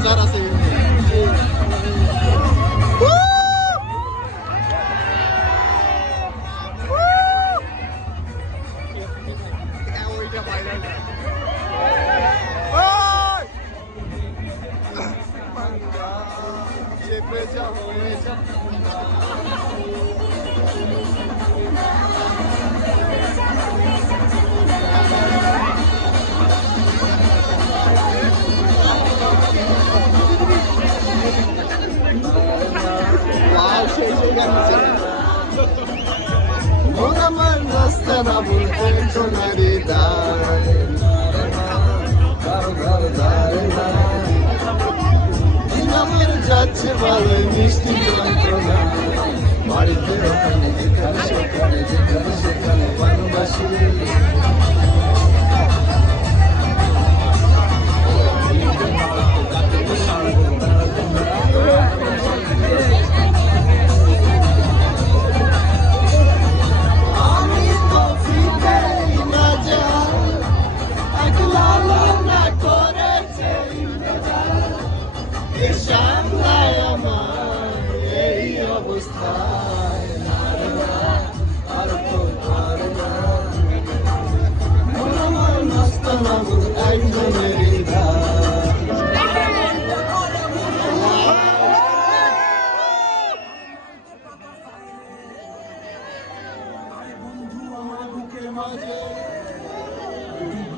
মজার আছে। যাচ্ছে ভালো মিষ্টি যন্ত্রণা বাড়িতে ওখানে যেখানে সেখানে যেখানে সেখানে বানবাসী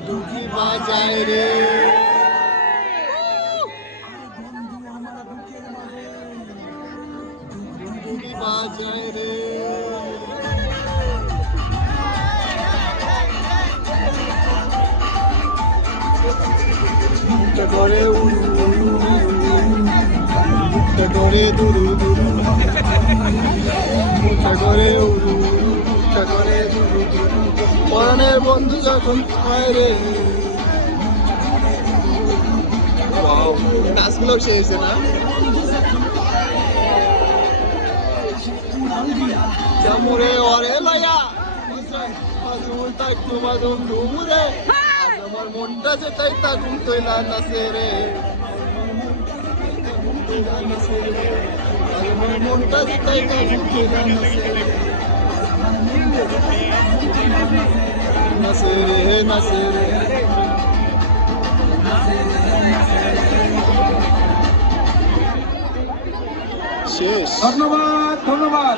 দুঃখী বাজায় রে দুঃখী বাজায় রে করে করে দুরু দুরু করে উড়ু করে দুরু দুরু পরাণের বন্ধু যখন রে নাচগুলো শেষে না জামুরে ওরে লয়া একটু বাদম ডুমুরে আমার মনটা যেটাই তা ঘুম তৈলা নাচে রে আমার মনটা যেটাই তা ঘুম তৈলা নাচে রে নাচে রে নাচে রে শেষ। ধন্যবাদ ধন্যবাদ।